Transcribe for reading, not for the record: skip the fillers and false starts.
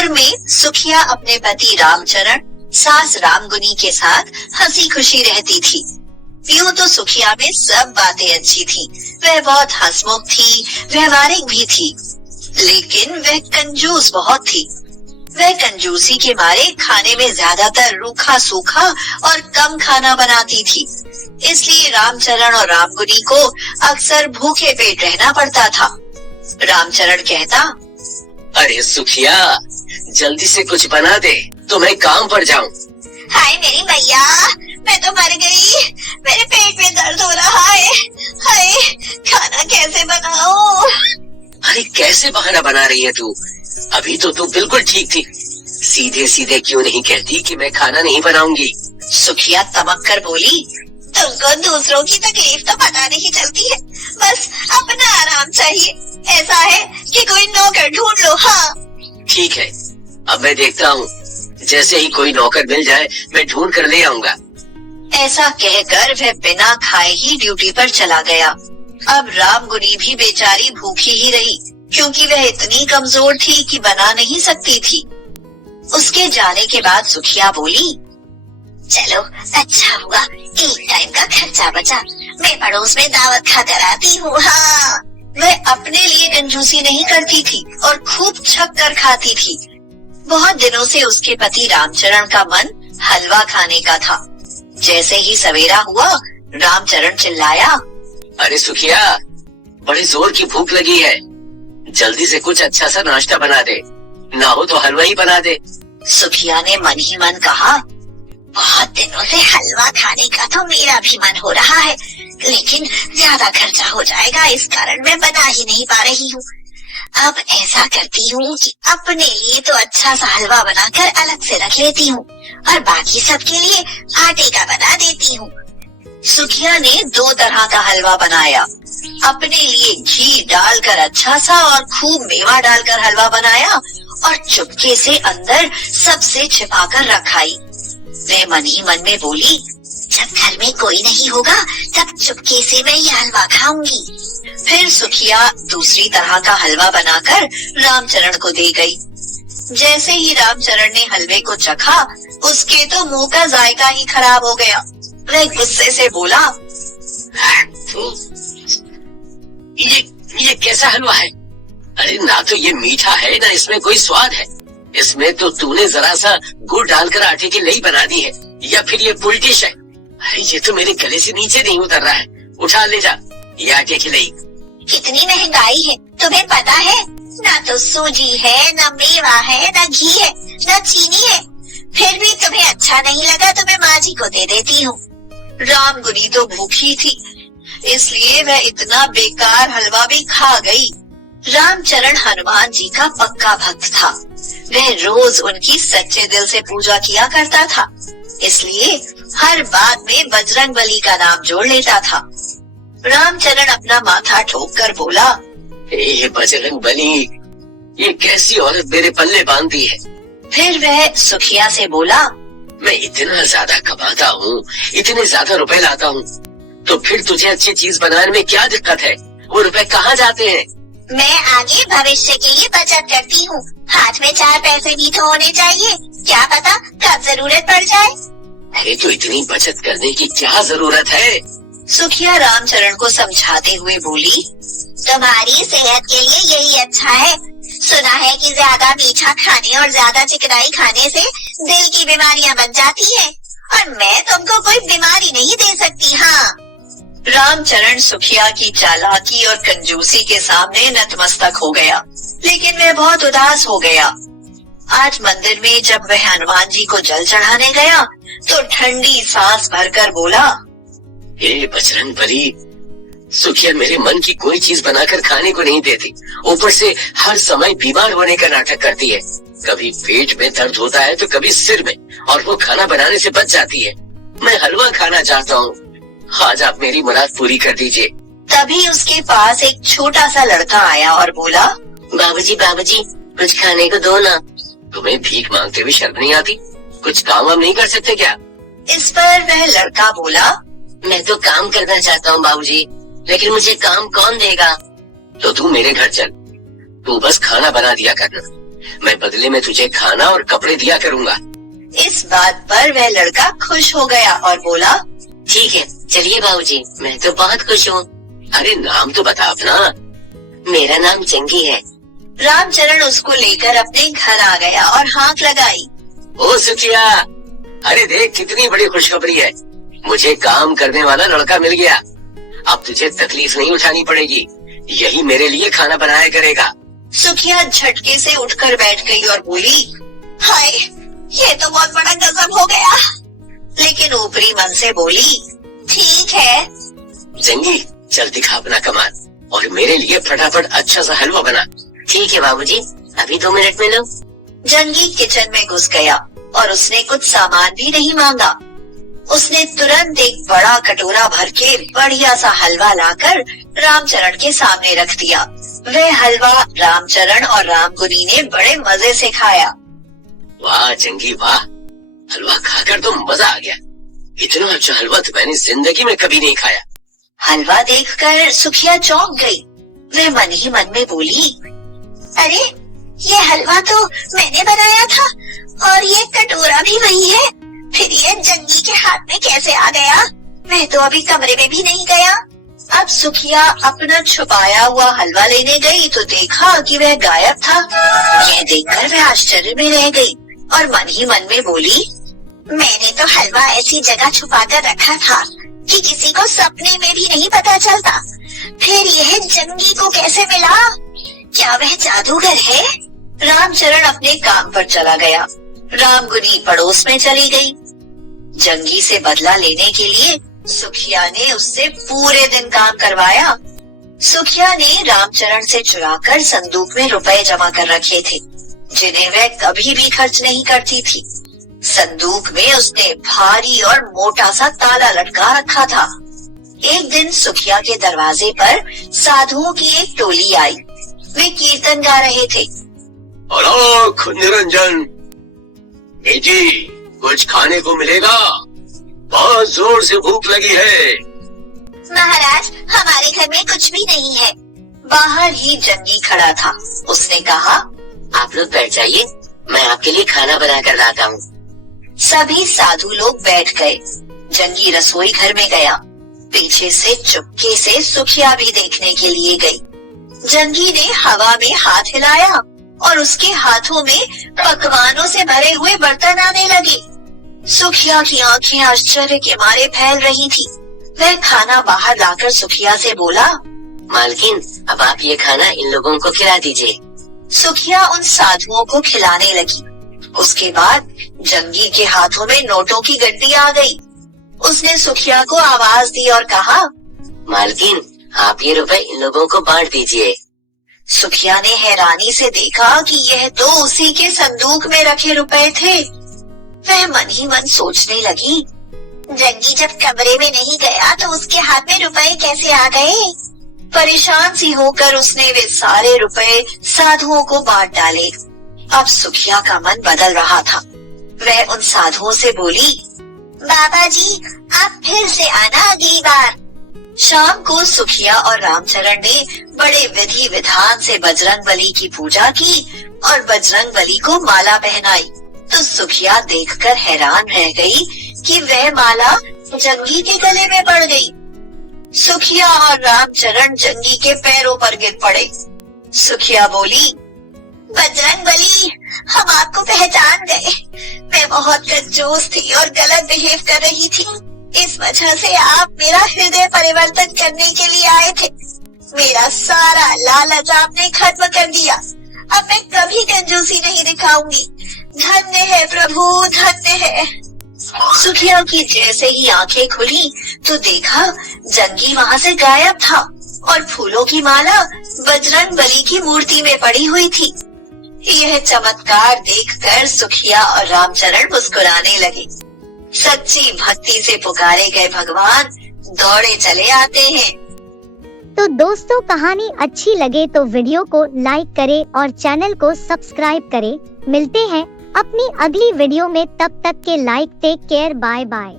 पूर्व में सुखिया अपने पति रामचरण, सास रामगुनी के साथ हंसी खुशी रहती थी। यूं तो सुखिया में सब बातें अच्छी थी, वह बहुत हंसमुख थी, व्यवहारिक भी थी, लेकिन वह कंजूस बहुत थी। वह कंजूसी के मारे खाने में ज्यादातर रूखा सूखा और कम खाना बनाती थी, इसलिए रामचरण और रामगुनी को अक्सर भूखे पेट रहना पड़ता था। रामचरण कहता, अरे सुखिया, जल्दी से कुछ बना दे तो मैं काम पर जाऊं। हाय मेरी मैया, मैं तो मर गई, मेरे पेट में दर्द हो रहा है, हाय खाना कैसे बनाऊं? अरे कैसे बहाना बना रही है तू? अभी तो तू बिल्कुल ठीक थी। सीधे सीधे क्यों नहीं कहती कि मैं खाना नहीं बनाऊंगी? सुखिया तमक कर बोली, तुमको दूसरों की तकलीफ तो पता नहीं चलती है, बस अपना आराम चाहिए। ऐसा है कि कोई नौकर ढूंढ लो। हाँ ठीक है, अब मैं देखता हूँ, जैसे ही कोई नौकर मिल जाए मैं ढूंढ कर ले आऊंगा। ऐसा कहकर वह बिना खाए ही ड्यूटी पर चला गया। अब रामगुनी भी बेचारी भूखी ही रही, क्योंकि वह इतनी कमजोर थी कि बना नहीं सकती थी। उसके जाने के बाद सुखिया बोली, चलो अच्छा हुआ, एक टाइम का खर्चा बचा, मैं पड़ोस में दावत खाकर आती हूँ। हाँ, वह अपने लिए कंजूसी नहीं करती थी और खूब छक कर खाती थी। बहुत दिनों से उसके पति रामचरण का मन हलवा खाने का था। जैसे ही सवेरा हुआ, रामचरण चिल्लाया, अरे सुखिया, बड़े जोर की भूख लगी है, जल्दी से कुछ अच्छा सा नाश्ता बना दे, ना हो तो हलवा ही बना दे। सुखिया ने मन ही मन कहा, बहुत दिनों से हलवा खाने का तो मेरा भी मन हो रहा है, लेकिन ज्यादा खर्चा हो जाएगा, इस कारण मैं बना ही नहीं पा रही हूँ। अब ऐसा करती हूँ कि अपने लिए तो अच्छा सा हलवा बनाकर अलग से रख लेती हूँ और बाकी सबके लिए आटे का बना देती हूँ। सुखिया ने 2 तरह का हलवा बनाया। अपने लिए घी डालकर अच्छा सा और खूब मेवा डालकर हलवा बनाया और चुपके से अंदर सबसे छिपाकर रखाई। वह मन ही मन में बोली, जब घर में कोई नहीं होगा तब चुपके से मैं ये हलवा खाऊंगी। फिर सुखिया दूसरी तरह का हलवा बनाकर रामचरण को दे गई। जैसे ही रामचरण ने हलवे को चखा, उसके तो मुंह का जायका ही खराब हो गया। वह गुस्से से बोला, ये कैसा हलवा है? अरे ना तो ये मीठा है, ना इसमें कोई स्वाद है। इसमें तो तूने जरा सा गुड़ डालकर आटे की लई बना दी है, या फिर ये पुलटिश है। अरे ये तो मेरे गले से नीचे नहीं उतर रहा है, उठा ले जा ये आटे की लई। कितनी महंगाई है, तुम्हें पता है? ना तो सूजी है, ना मेवा है, ना घी है, ना चीनी है, फिर भी तुम्हें अच्छा नहीं लगा तो मैं माँ जी को दे देती हूँ। रामगुनी तो भूखी थी, इसलिए वह इतना बेकार हलवा भी खा गई। रामचरण हनुमान जी का पक्का भक्त था। वह रोज उनकी सच्चे दिल से पूजा किया करता था, इसलिए हर बात में बजरंग बली का नाम जोड़ लेता था। रामचरण अपना माथा ठोक कर बोला, हे बजरंग बली, ये कैसी औरत मेरे पल्ले बांधती है। फिर वह सुखिया से बोला, मैं इतना ज्यादा कमाता हूँ, इतने ज्यादा रुपए लाता हूँ, तो फिर तुझे अच्छी चीज बनाने में क्या दिक्कत है? वो रुपए कहाँ जाते हैं? मैं आगे भविष्य के लिए बचत करती हूँ, हाथ में 4 पैसे भी तो होने चाहिए, क्या पता कब जरूरत पड़ जाए। अरे तो इतनी बचत करने की क्या जरूरत है? सुखिया रामचरण को समझाते हुए बोली, तुम्हारी सेहत के लिए यही अच्छा है। सुना है कि ज्यादा मीठा खाने और ज्यादा चिकनाई खाने से दिल की बीमारियां बन जाती हैं, और मैं तुमको कोई बीमारी नहीं दे सकती। हाँ। रामचरण सुखिया की चालाकी और कंजूसी के सामने नतमस्तक हो गया, लेकिन वह बहुत उदास हो गया। आज मंदिर में जब वह हनुमान जी को जल चढ़ाने गया तो ठंडी सांस भरकर बोला, हे बजरंग बली, सुखिया मेरे मन की कोई चीज बनाकर खाने को नहीं देती, ऊपर से हर समय बीमार होने का नाटक करती है। कभी पेट में दर्द होता है तो कभी सिर में, और वो खाना बनाने से बच जाती है। मैं हलवा खाना चाहता हूँ, आज आप मेरी मुराद पूरी कर दीजिए। तभी उसके पास एक छोटा सा लड़का आया और बोला, बाबूजी कुछ खाने को दो ना। तुम्हें भीख मांगते हुए शर्म नहीं आती? कुछ काम हम नहीं कर सकते क्या? इस पर वह लड़का बोला, मैं तो काम करना चाहता हूँ बाबूजी, लेकिन मुझे काम कौन देगा? तो तू मेरे घर चल, तू बस खाना बना दिया करना, मैं बदले में तुझे खाना और कपड़े दिया करूँगा। इस बात पर वह लड़का खुश हो गया और बोला, ठीक है, चलिए बाबूजी, मैं तो बहुत खुश हूँ। अरे नाम तो बता अपना। मेरा नाम जंगी है। रामचरण उसको लेकर अपने घर आ गया और हाँक लगाई। ओ सुखिया, अरे देख कितनी बड़ी खुशखबरी है, मुझे काम करने वाला लड़का मिल गया। अब तुझे तकलीफ नहीं उठानी पड़ेगी, यही मेरे लिए खाना बनाया करेगा। सुखिया झटके से उठकर बैठ गई और बोली, हाय, ये तो बहुत बड़ा गजब हो गया। लेकिन ऊपरी मन से बोली, ठीक है। जंगी, चल दिखा अपना कमाल और मेरे लिए फटाफट अच्छा सा हलवा बना। ठीक है बाबूजी, अभी 2 मिनट में लो। जंगी किचन में घुस गया और उसने कुछ सामान भी नहीं मांगा। उसने तुरंत एक बड़ा कटोरा भर के बढ़िया सा हलवा लाकर रामचरण के सामने रख दिया। वह हलवा रामचरण और रामगुनी ने बड़े मजे से खाया। वाह जंगी वाह, हलवा खाकर तो मजा आ गया। इतना अच्छा हलवा तो मैंने जिंदगी में कभी नहीं खाया। हलवा देखकर सुखिया चौंक गई। वह मन ही मन में बोली, अरे ये हलवा तो मैंने बनाया था और ये कटोरा भी वही है, फिर ये जंगी के हाथ में कैसे आ गया? मैं तो अभी कमरे में भी नहीं गया। अब सुखिया अपना छुपाया हुआ हलवा लेने गई तो देखा कि वह गायब था। यह देखकर वह आश्चर्य में रह गई और मन ही मन में बोली, मैंने तो हलवा ऐसी जगह छुपा कर रखा था कि किसी को सपने में भी नहीं पता चलता। फिर यह जंगी को कैसे मिला? क्या वह जादूगर है? रामचरण अपने काम पर चला गया। रामगुनी पड़ोस में चली गई। जंगी से बदला लेने के लिए सुखिया ने उससे पूरे दिन काम करवाया। सुखिया ने रामचरण से चुराकर संदूक में रुपए जमा कर रखे थे, जिन्हें वह कभी भी खर्च नहीं करती थी। संदूक में उसने भारी और मोटा सा ताला लटका रखा था। एक दिन सुखिया के दरवाजे पर साधुओं की एक टोली आई। वे कीर्तन गा रहे थे। अलख निरंजन, बेटी कुछ खाने को मिलेगा, बहुत जोर से भूख लगी है। महाराज, हमारे घर में कुछ भी नहीं है। बाहर ही जंगी खड़ा था। उसने कहा, आप लोग बैठ जाइए, मैं आपके लिए खाना बना कर लाता हूँ। सभी साधु लोग बैठ गए। जंगी रसोई घर में गया। पीछे से चुपके से सुखिया भी देखने के लिए गई। जंगी ने हवा में हाथ हिलाया और उसके हाथों में पकवानों से भरे हुए बर्तन आने लगे। सुखिया की आंखें आश्चर्य के मारे फैल रही थी। वह खाना बाहर लाकर सुखिया से बोला, मालकिन, अब आप ये खाना इन लोगों को खिला दीजिए। सुखिया उन साधुओं को खिलाने लगी। उसके बाद जंगी के हाथों में नोटों की गड्डी आ गई। उसने सुखिया को आवाज दी और कहा, मालकिन, आप ये रुपए इन लोगों को बांट दीजिए। सुखिया ने हैरानी से देखा कि यह तो उसी के संदूक में रखे रुपए थे। वह मन ही मन सोचने लगी, जंगी जब कमरे में नहीं गया तो उसके हाथ में रुपए कैसे आ गए? परेशान सी होकर उसने वे सारे रुपए साधुओं को बांट डाले। अब सुखिया का मन बदल रहा था। वह उन साधुओं से बोली, बाबा जी, आप फिर से आना अगली बार। शाम को सुखिया और रामचरण ने बड़े विधि विधान से बजरंगबली की पूजा की और बजरंगबली को माला पहनाई। तो सुखिया देखकर हैरान रह गई कि वह माला जंगी के गले में पड़ गई। सुखिया और रामचरण जंगी के पैरों पर गिर पड़े। सुखिया बोली, बजरंगबली, हम आपको पहचान गए। मैं बहुत कंजूस थी और गलत बिहेव कर रही थी। इस वजह से आप मेरा हृदय परिवर्तन करने के लिए आए थे। मेरा सारा लालच आपने खत्म कर दिया। अब मैं कभी कंजूसी नहीं दिखाऊंगी। धन्य है प्रभु, धन्य है। सुखिया की जैसे ही आंखें खुली तो देखा जंगी वहाँ से गायब था और फूलों की माला बजरंगबली की मूर्ति में पड़ी हुई थी। यह चमत्कार देखकर सुखिया और रामचरण मुस्कुराने लगे। सच्ची भक्ति से पुकारे गए भगवान दौड़े चले आते हैं। तो दोस्तों, कहानी अच्छी लगे तो वीडियो को लाइक करें और चैनल को सब्सक्राइब करें। मिलते हैं अपनी अगली वीडियो में, तब तक के like, take care, bye bye.